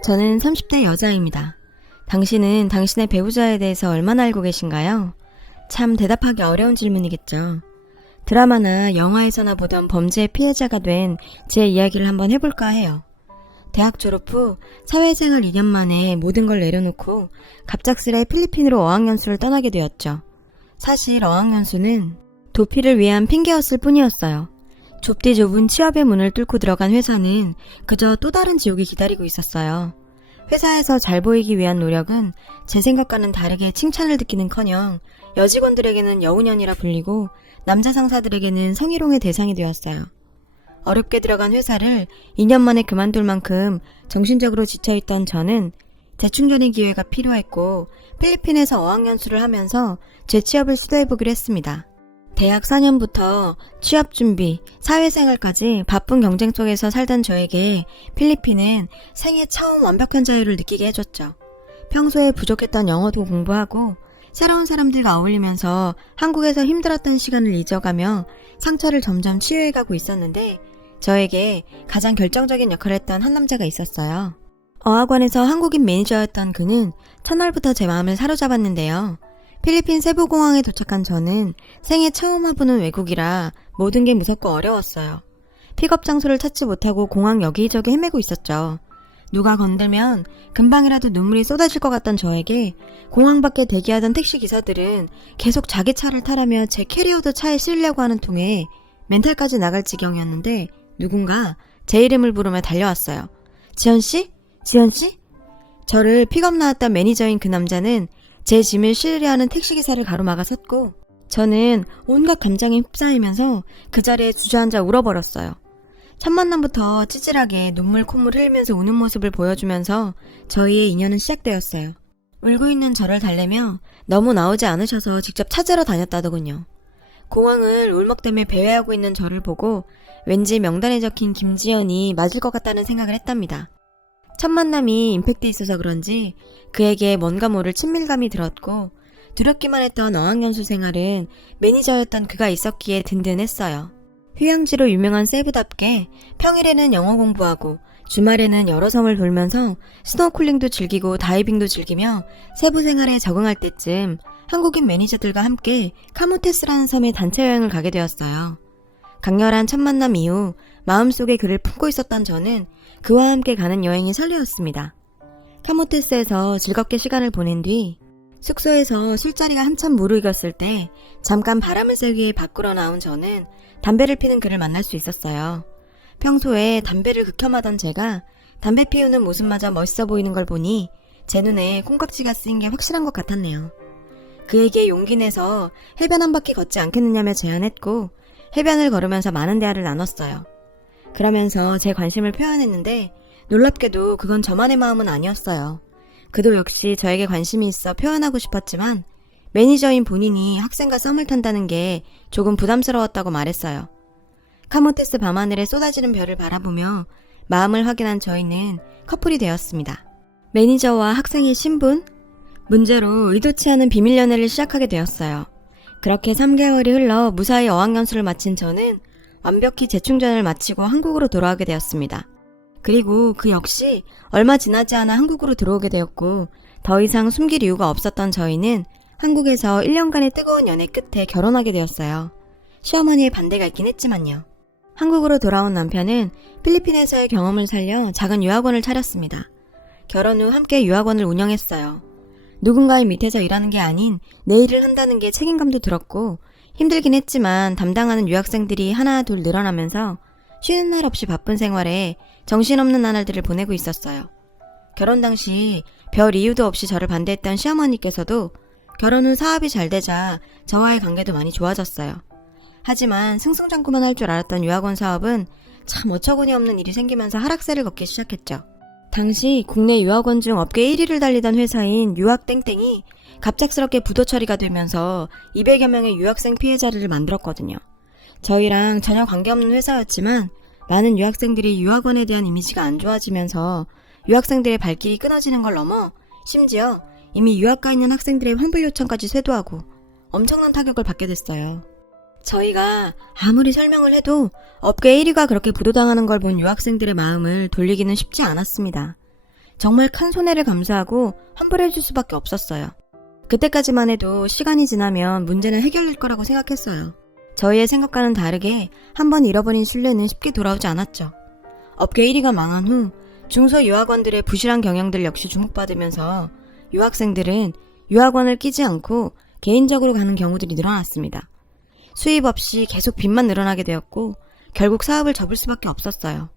저는 30대 여자입니다. 당신은 당신의 배우자에 대해서 얼마나 알고 계신가요? 참 대답하기 어려운 질문이겠죠. 드라마나 영화에서나 보던 범죄의 피해자가 된 제 이야기를 한번 해볼까 해요. 대학 졸업 후 사회생활 2년 만에 모든 걸 내려놓고 갑작스레 필리핀으로 어학연수를 떠나게 되었죠. 사실 어학연수는 도피를 위한 핑계였을 뿐이었어요. 좁디 좁은 취업의 문을 뚫고 들어간 회사는 그저 또 다른 지옥이 기다리고 있었어요. 회사에서 잘 보이기 위한 노력은 제 생각과는 다르게 칭찬을 듣기는커녕 여직원들에게는 여우년이라 불리고 남자 상사들에게는 성희롱의 대상이 되었어요. 어렵게 들어간 회사를 2년 만에 그만둘 만큼 정신적으로 지쳐있던 저는 재충전의 기회가 필요했고 필리핀에서 어학연수를 하면서 재취업을 시도해보기로 했습니다. 대학 4년부터 취업 준비, 사회생활까지 바쁜 경쟁 속에서 살던 저에게 필리핀은 생애 처음 완벽한 자유를 느끼게 해줬죠. 평소에 부족했던 영어도 공부하고 새로운 사람들과 어울리면서 한국에서 힘들었던 시간을 잊어가며 상처를 점점 치유해가고 있었는데 저에게 가장 결정적인 역할을 했던 한 남자가 있었어요. 어학원에서 한국인 매니저였던 그는 첫날부터 제 마음을 사로잡았는데요. 필리핀 세부공항에 도착한 저는 생애 처음 와보는 외국이라 모든 게 무섭고 어려웠어요. 픽업 장소를 찾지 못하고 공항 여기저기 헤매고 있었죠. 누가 건들면 금방이라도 눈물이 쏟아질 것 같던 저에게 공항 밖에 대기하던 택시기사들은 계속 자기 차를 타라며 제 캐리어도 차에 실려고 하는 통에 멘탈까지 나갈 지경이었는데 누군가 제 이름을 부르며 달려왔어요. 지연씨? 지연씨? 저를 픽업 나왔던 매니저인 그 남자는 제 짐을 실으려 하는 택시기사를 가로막아 섰고 저는 온갖 감정에 휩싸이면서 그 자리에 주저앉아 울어버렸어요. 첫 만남부터 찌질하게 눈물 콧물 흘리면서 우는 모습을 보여주면서 저희의 인연은 시작되었어요. 울고 있는 저를 달래며 너무 나오지 않으셔서 직접 찾으러 다녔다더군요. 공항을 울먹대며 배회하고 있는 저를 보고 왠지 명단에 적힌 김지연이 맞을 것 같다는 생각을 했답니다. 첫 만남이 임팩트 있어서 그런지 그에게 뭔가 모를 친밀감이 들었고 두렵기만 했던 어학연수 생활은 매니저였던 그가 있었기에 든든했어요. 휴양지로 유명한 세부답게 평일에는 영어 공부하고 주말에는 여러 섬을 돌면서 스노클링도 즐기고 다이빙도 즐기며 세부 생활에 적응할 때쯤 한국인 매니저들과 함께 카모테스라는 섬에 단체 여행을 가게 되었어요. 강렬한 첫 만남 이후 마음속에 그를 품고 있었던 저는 그와 함께 가는 여행이 설레었습니다. 카모테스에서 즐겁게 시간을 보낸 뒤 숙소에서 술자리가 한참 무르익었을 때 잠깐 바람을 쐬기 위해 밖으로 나온 저는 담배를 피는 그를 만날 수 있었어요. 평소에 담배를 극혐하던 제가 담배 피우는 모습마저 멋있어 보이는 걸 보니 제 눈에 콩깍지가 쓰인 게 확실한 것 같았네요. 그에게 용기 내서 해변 한 바퀴 걷지 않겠느냐며 제안했고 해변을 걸으면서 많은 대화를 나눴어요. 그러면서 제 관심을 표현했는데 놀랍게도 그건 저만의 마음은 아니었어요. 그도 역시 저에게 관심이 있어 표현하고 싶었지만 매니저인 본인이 학생과 썸을 탄다는 게 조금 부담스러웠다고 말했어요. 카모테스 밤하늘에 쏟아지는 별을 바라보며 마음을 확인한 저희는 커플이 되었습니다. 매니저와 학생의 신분? 문제로 의도치 않은 비밀 연애를 시작하게 되었어요. 그렇게 3개월이 흘러 무사히 어학연수를 마친 저는 완벽히 재충전을 마치고 한국으로 돌아오게 되었습니다. 그리고 그 역시 얼마 지나지 않아 한국으로 들어오게 되었고 더 이상 숨길 이유가 없었던 저희는 한국에서 1년간의 뜨거운 연애 끝에 결혼하게 되었어요. 시어머니의 반대가 있긴 했지만요. 한국으로 돌아온 남편은 필리핀에서의 경험을 살려 작은 유학원을 차렸습니다. 결혼 후 함께 유학원을 운영했어요. 누군가의 밑에서 일하는 게 아닌 내 일을 한다는 게 책임감도 들었고 힘들긴 했지만 담당하는 유학생들이 하나 둘 늘어나면서 쉬는 날 없이 바쁜 생활에 정신없는 나날들을 보내고 있었어요. 결혼 당시 별 이유도 없이 저를 반대했던 시어머니께서도 결혼 후 사업이 잘 되자 저와의 관계도 많이 좋아졌어요. 하지만 승승장구만 할 줄 알았던 유학원 사업은 참 어처구니 없는 일이 생기면서 하락세를 걷기 시작했죠. 당시 국내 유학원 중 업계 1위를 달리던 회사인 유학땡땡이 갑작스럽게 부도 처리가 되면서 200여 명의 유학생 피해자를 만들었거든요. 저희랑 전혀 관계없는 회사였지만 많은 유학생들이 유학원에 대한 이미지가 안 좋아지면서 유학생들의 발길이 끊어지는 걸 넘어 심지어 이미 유학가 있는 학생들의 환불 요청까지 쇄도하고 엄청난 타격을 받게 됐어요. 저희가 아무리 설명을 해도 업계 1위가 그렇게 부도당하는 걸 본 유학생들의 마음을 돌리기는 쉽지 않았습니다. 정말 큰 손해를 감수하고 환불해줄 수밖에 없었어요. 그때까지만 해도 시간이 지나면 문제는 해결될 거라고 생각했어요. 저희의 생각과는 다르게 한번 잃어버린 신뢰는 쉽게 돌아오지 않았죠. 업계 1위가 망한 후 중소유학원들의 부실한 경영들 역시 주목받으면서 유학생들은 유학원을 끼지 않고 개인적으로 가는 경우들이 늘어났습니다. 수입 없이 계속 빚만 늘어나게 되었고 결국 사업을 접을 수밖에 없었어요.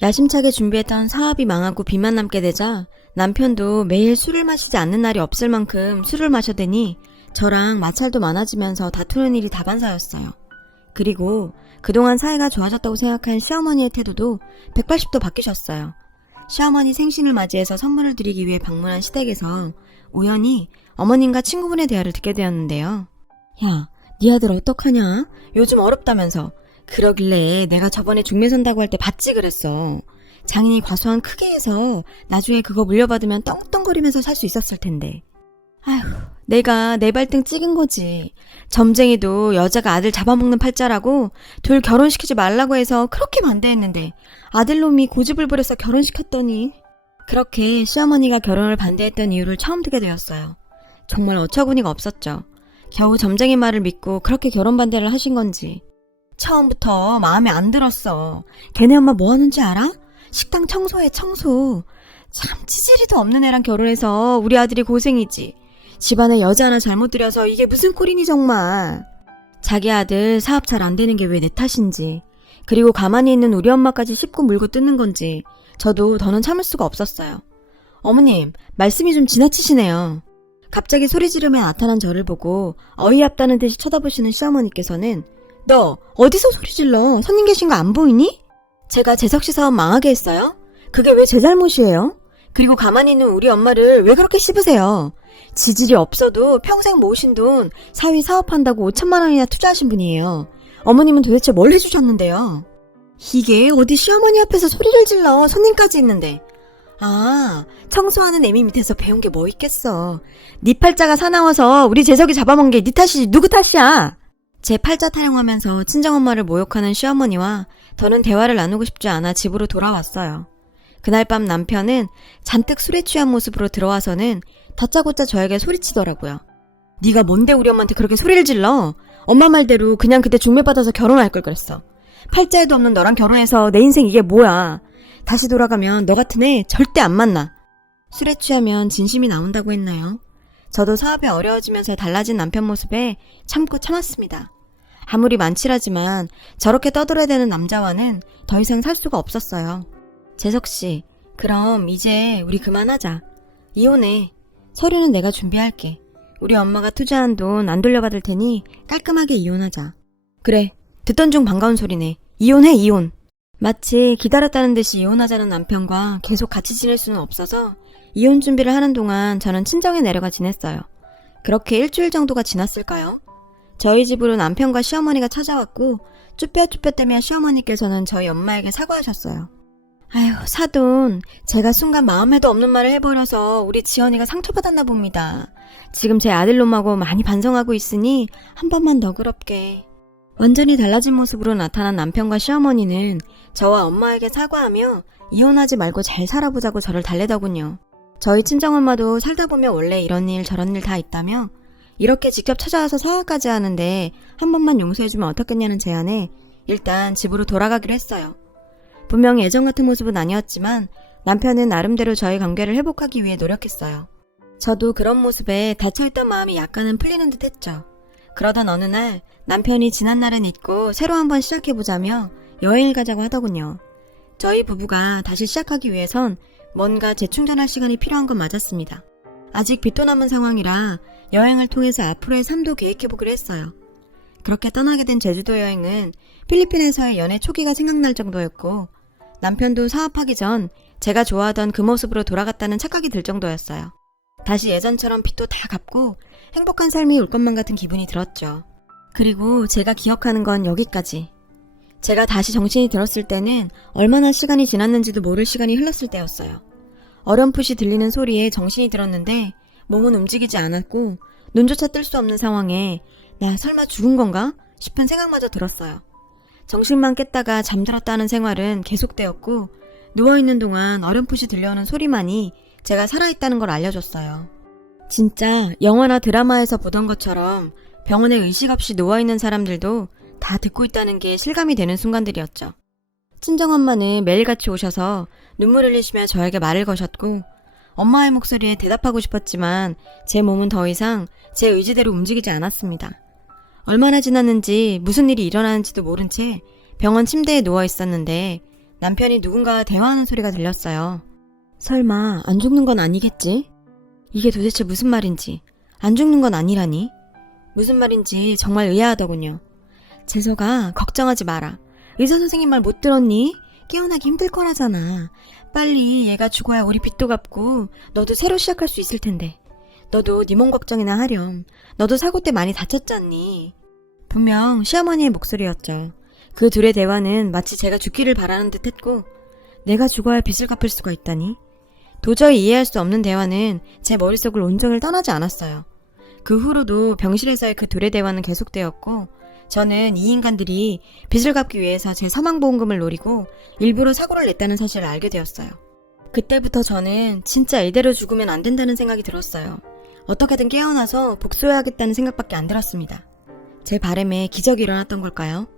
야심차게 준비했던 사업이 망하고 빚만 남게 되자 남편도 매일 술을 마시지 않는 날이 없을 만큼 술을 마셔대니 저랑 마찰도 많아지면서 다투는 일이 다반사였어요. 그리고 그동안 사이가 좋아졌다고 생각한 시어머니의 태도도 180도 바뀌셨어요. 시어머니 생신을 맞이해서 선물을 드리기 위해 방문한 시댁에서 우연히 어머님과 친구분의 대화를 듣게 되었는데요. 야, 네 아들 어떡하냐? 요즘 어렵다면서. 그러길래 내가 저번에 중매 선다고 할 때 봤지 그랬어. 장인이 과수원 크게 해서 나중에 그거 물려받으면 떵떵거리면서 살 수 있었을 텐데. 아휴, 내가 내 발등 찍은 거지. 점쟁이도 여자가 아들 잡아먹는 팔자라고 둘 결혼시키지 말라고 해서 그렇게 반대했는데 아들놈이 고집을 부려서 결혼시켰더니 그렇게 시어머니가 결혼을 반대했던 이유를 처음 듣게 되었어요. 정말 어처구니가 없었죠. 겨우 점쟁이 말을 믿고 그렇게 결혼 반대를 하신 건지. 처음부터 마음에 안 들었어. 걔네 엄마 뭐 하는지 알아? 식당 청소해 청소. 참 치질이도 없는 애랑 결혼해서 우리 아들이 고생이지. 집안에 여자 하나 잘못 들여서 이게 무슨 꼴이니 정말. 자기 아들 사업 잘 안 되는 게 왜 내 탓인지, 그리고 가만히 있는 우리 엄마까지 씹고 물고 뜯는 건지 저도 더는 참을 수가 없었어요. 어머님, 말씀이 좀 지나치시네요. 갑자기 소리 지르며 나타난 저를 보고 어이없다는 듯이 쳐다보시는 시어머니께서는 너 어디서 소리 질러? 손님 계신 거 안 보이니? 제가 재석씨 사업 망하게 했어요? 그게 왜 제 잘못이에요? 그리고 가만히 있는 우리 엄마를 왜 그렇게 씹으세요? 지질이 없어도 평생 모으신 돈 사위 사업한다고 5천만 원이나 투자하신 분이에요. 어머님은 도대체 뭘 해주셨는데요? 이게 어디 시어머니 앞에서 소리를 질러. 손님까지 있는데. 아, 청소하는 애미 밑에서 배운 게 뭐 있겠어. 네 팔자가 사나워서 우리 재석이 잡아먹은 게 네 탓이지 누구 탓이야? 제 팔자 타령하면서 친정엄마를 모욕하는 시어머니와 더는 대화를 나누고 싶지 않아 집으로 돌아왔어요. 그날 밤 남편은 잔뜩 술에 취한 모습으로 들어와서는 다짜고짜 저에게 소리치더라고요. 네가 뭔데 우리 엄마한테 그렇게 소리를 질러? 엄마 말대로 그냥 그때 중매받아서 결혼할 걸 그랬어. 팔자에도 없는 너랑 결혼해서 내 인생 이게 뭐야. 다시 돌아가면 너 같은 애 절대 안 만나. 술에 취하면 진심이 나온다고 했나요? 저도 사업이 어려워지면서 달라진 남편 모습에 참고 참았습니다. 아무리 만칠하지만 저렇게 떠들어대는 남자와는 더 이상 살 수가 없었어요. 재석씨, 그럼 이제 우리 그만하자. 이혼해. 서류는 내가 준비할게. 우리 엄마가 투자한 돈 안 돌려받을 테니 깔끔하게 이혼하자. 그래, 듣던 중 반가운 소리네. 이혼해, 이혼. 마치 기다렸다는 듯이 이혼하자는 남편과 계속 같이 지낼 수는 없어서 이혼 준비를 하는 동안 저는 친정에 내려가 지냈어요. 그렇게 일주일 정도가 지났을까요? 저희 집으로 남편과 시어머니가 찾아왔고 쭈뼛쭈뼛대며 시어머니께서는 저희 엄마에게 사과하셨어요. 아휴, 사돈, 제가 순간 마음에도 없는 말을 해버려서 우리 지연이가 상처받았나 봅니다. 지금 제 아들놈하고 많이 반성하고 있으니 한 번만 너그럽게. 완전히 달라진 모습으로 나타난 남편과 시어머니는 저와 엄마에게 사과하며 이혼하지 말고 잘 살아보자고 저를 달래더군요. 저희 친정엄마도 살다 보면 원래 이런 일 저런 일 다 있다며 이렇게 직접 찾아와서 사과까지 하는데 한 번만 용서해주면 어떻겠냐는 제안에 일단 집으로 돌아가기로 했어요. 분명 예전 같은 모습은 아니었지만 남편은 나름대로 저희 관계를 회복하기 위해 노력했어요. 저도 그런 모습에 닫혀있던 마음이 약간은 풀리는 듯 했죠. 그러던 어느 날 남편이 지난 날은 잊고 새로 한번 시작해보자며 여행을 가자고 하더군요. 저희 부부가 다시 시작하기 위해선 뭔가 재충전할 시간이 필요한 건 맞았습니다. 아직 빚도 남은 상황이라 여행을 통해서 앞으로의 삶도 계획해보기로 했어요. 그렇게 떠나게 된 제주도 여행은 필리핀에서의 연애 초기가 생각날 정도였고 남편도 사업하기 전 제가 좋아하던 그 모습으로 돌아갔다는 착각이 들 정도였어요. 다시 예전처럼 빚도 다 갚고 행복한 삶이 올 것만 같은 기분이 들었죠. 그리고 제가 기억하는 건 여기까지. 제가 다시 정신이 들었을 때는 얼마나 시간이 지났는지도 모를 시간이 흘렀을 때였어요. 어렴풋이 들리는 소리에 정신이 들었는데 몸은 움직이지 않았고 눈조차 뜰 수 없는 상황에 나 설마 죽은 건가 싶은 생각마저 들었어요. 정신만 깼다가 잠들었다 하는 생활은 계속되었고 누워있는 동안 어렴풋이 들려오는 소리만이 제가 살아있다는 걸 알려줬어요. 진짜 영화나 드라마에서 보던 것처럼 병원에 의식 없이 누워있는 사람들도 다 듣고 있다는 게 실감이 되는 순간들이었죠. 친정엄마는 매일같이 오셔서 눈물 흘리시며 저에게 말을 거셨고, 엄마의 목소리에 대답하고 싶었지만 제 몸은 더 이상 제 의지대로 움직이지 않았습니다. 얼마나 지났는지 무슨 일이 일어나는지도 모른 채 병원 침대에 누워 있었는데 남편이 누군가와 대화하는 소리가 들렸어요. 설마 안 죽는 건 아니겠지? 이게 도대체 무슨 말인지, 안 죽는 건 아니라니? 무슨 말인지 정말 의아하더군요. 재석아, 걱정하지 마라. 의사 선생님 말 못 들었니? 깨어나기 힘들 거라잖아. 빨리 얘가 죽어야 우리 빚도 갚고 너도 새로 시작할 수 있을 텐데. 너도 네 몸 걱정이나 하렴. 너도 사고 때 많이 다쳤잖니. 분명 시어머니의 목소리였죠. 그 둘의 대화는 마치 제가 죽기를 바라는 듯 했고, 내가 죽어야 빚을 갚을 수가 있다니? 도저히 이해할 수 없는 대화는 제 머릿속을 온종일 떠나지 않았어요. 그 후로도 병실에서의 그 둘의 대화는 계속되었고, 저는 이 인간들이 빚을 갚기 위해서 제 사망보험금을 노리고 일부러 사고를 냈다는 사실을 알게 되었어요. 그때부터 저는 진짜 이대로 죽으면 안 된다는 생각이 들었어요. 어떻게든 깨어나서 복수해야겠다는 생각밖에 안 들었습니다. 제 바람에 기적이 일어났던 걸까요?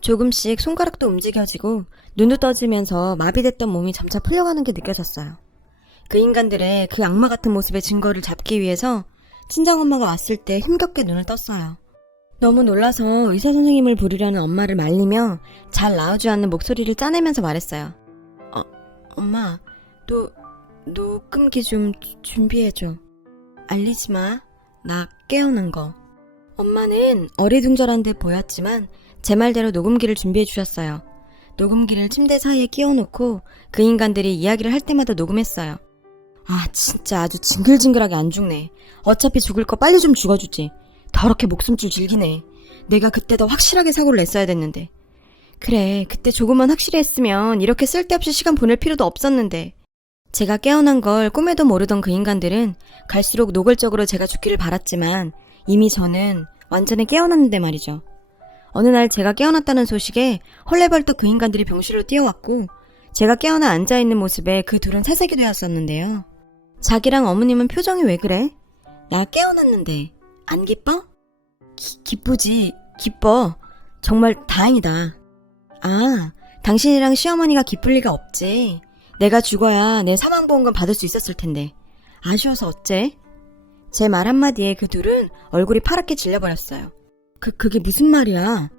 조금씩 손가락도 움직여지고 눈도 떠지면서 마비됐던 몸이 점차 풀려가는 게 느껴졌어요. 그 인간들의 그 악마 같은 모습의 증거를 잡기 위해서 친정엄마가 왔을 때 힘겹게 눈을 떴어요. 너무 놀라서 의사 선생님을 부르려는 엄마를 말리며 잘 나오지 않는 목소리를 짜내면서 말했어요. 엄마, 녹음기 좀 준비해줘. 알리지 마. 나 깨어난 거. 엄마는 어리둥절한 듯 보였지만 제 말대로 녹음기를 준비해 주셨어요. 녹음기를 침대 사이에 끼워놓고 그 인간들이 이야기를 할 때마다 녹음했어요. 아, 진짜 아주 징글징글하게 안 죽네. 어차피 죽을 거 빨리 좀 죽어주지. 더럽게 목숨줄 즐기네. 내가 그때 더 확실하게 사고를 냈어야 됐는데. 그래, 그때 조금만 확실히 했으면 이렇게 쓸데없이 시간 보낼 필요도 없었는데. 제가 깨어난 걸 꿈에도 모르던 그 인간들은 갈수록 노골적으로 제가 죽기를 바랐지만 이미 저는 완전히 깨어났는데 말이죠. 어느 날 제가 깨어났다는 소식에 헐레벌떡 그 인간들이 병실로 뛰어왔고, 제가 깨어나 앉아있는 모습에 그 둘은 새색이 되었었는데요. 자기랑 어머님은 표정이 왜 그래? 나 깨어났는데 안 기뻐? 기쁘지. 기뻐. 정말 다행이다. 아, 당신이랑 시어머니가 기쁠 리가 없지. 내가 죽어야 내 사망보험금 받을 수 있었을 텐데. 아쉬워서 어째? 제 말 한마디에 그 둘은 얼굴이 파랗게 질려버렸어요. 그게 무슨 말이야?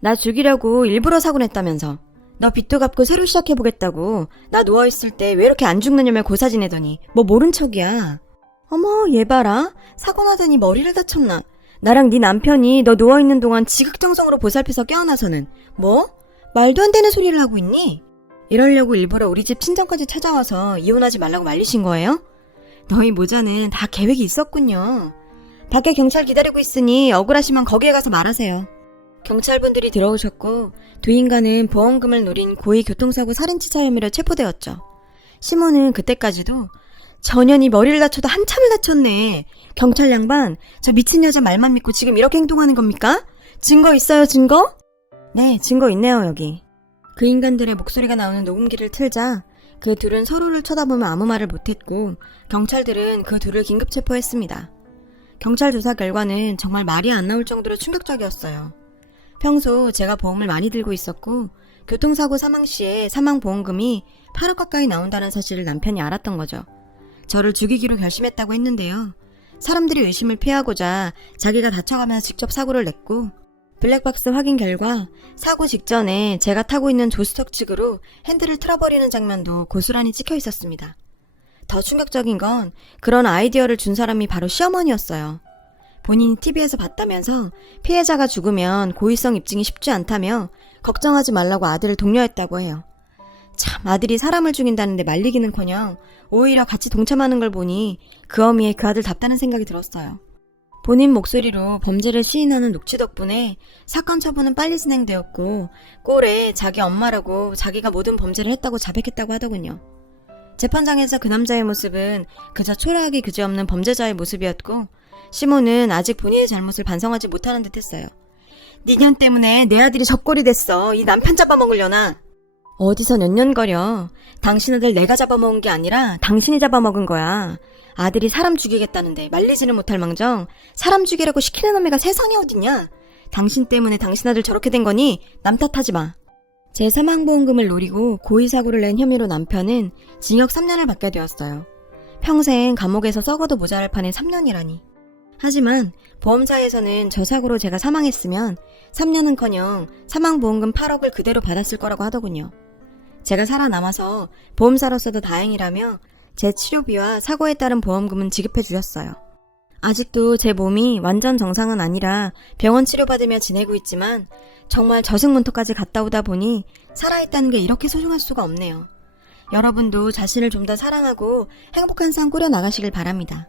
나 죽이려고 일부러 사고 냈다면서. 너 빚도 갚고 새로 시작해보겠다고. 나 누워있을 때 왜 이렇게 안 죽느냐며 고사 지내더니 뭐 모른 척이야. 어머, 얘 봐라. 사고 나더니 머리를 다쳤나. 나랑 네 남편이 너 누워있는 동안 지극정성으로 보살펴서 깨어나서는 뭐? 말도 안 되는 소리를 하고 있니? 이러려고 일부러 우리 집 친정까지 찾아와서 이혼하지 말라고 말리신 거예요? 너희 모자는 다 계획이 있었군요. 밖에 경찰 기다리고 있으니 억울하시면 거기에 가서 말하세요. 경찰분들이 들어오셨고 두 인간은 보험금을 노린 고의 교통사고 살인치사 혐의로 체포되었죠. 시모는 그때까지도 전현이 머리를 다쳐도 한참을 다쳤네. 경찰 양반, 저 미친 여자 말만 믿고 지금 이렇게 행동하는 겁니까? 증거 있어요, 증거? 네, 증거 있네요, 여기. 그 인간들의 목소리가 나오는 녹음기를 틀자 그 둘은 서로를 쳐다보며 아무 말을 못했고 경찰들은 그 둘을 긴급 체포했습니다. 경찰 조사 결과는 정말 말이 안 나올 정도로 충격적이었어요. 평소 제가 보험을 많이 들고 있었고 교통사고 사망 시에 사망보험금이 8억 가까이 나온다는 사실을 남편이 알았던 거죠. 저를 죽이기로 결심했다고 했는데요. 사람들이 의심을 피하고자 자기가 다쳐가면서 직접 사고를 냈고 블랙박스 확인 결과 사고 직전에 제가 타고 있는 조수석 측으로 핸들을 틀어버리는 장면도 고스란히 찍혀 있었습니다. 더 충격적인 건 그런 아이디어를 준 사람이 바로 시어머니였어요. 본인이 TV에서 봤다면서 피해자가 죽으면 고의성 입증이 쉽지 않다며 걱정하지 말라고 아들을 독려했다고 해요. 참, 아들이 사람을 죽인다는데 말리기는커녕 오히려 같이 동참하는 걸 보니 그 어미에 그 아들답다는 생각이 들었어요. 본인 목소리로 범죄를 시인하는 녹취 덕분에 사건 처분은 빨리 진행되었고 꼴에 자기 엄마라고 자기가 모든 범죄를 했다고 자백했다고 하더군요. 재판장에서 그 남자의 모습은 그저 초라하기 그지없는 범죄자의 모습이었고 시모는 아직 본인의 잘못을 반성하지 못하는 듯 했어요. 니년 때문에 내 아들이 적골이 됐어. 이 남편 잡아먹으려나. 어디서 년년거려. 당신 아들 내가 잡아먹은 게 아니라 당신이 잡아먹은 거야. 아들이 사람 죽이겠다는데 말리지는 못할 망정 사람 죽이라고 시키는 놈이가 세상에 어딨냐. 당신 때문에 당신 아들 저렇게 된 거니 남 탓하지 마. 제 사망보험금을 노리고 고의사고를 낸 혐의로 남편은 징역 3년을 받게 되었어요. 평생 감옥에서 썩어도 모자랄 판에 3년이라니. 하지만 보험사에서는 저 사고로 제가 사망했으면 3년은커녕 사망보험금 8억을 그대로 받았을 거라고 하더군요. 제가 살아남아서 보험사로서도 다행이라며 제 치료비와 사고에 따른 보험금은 지급해 주셨어요. 아직도 제 몸이 완전 정상은 아니라 병원 치료받으며 지내고 있지만 정말 저승문턱까지 갔다 오다 보니 살아있다는 게 이렇게 소중할 수가 없네요. 여러분도 자신을 좀 더 사랑하고 행복한 삶 꾸려 나가시길 바랍니다.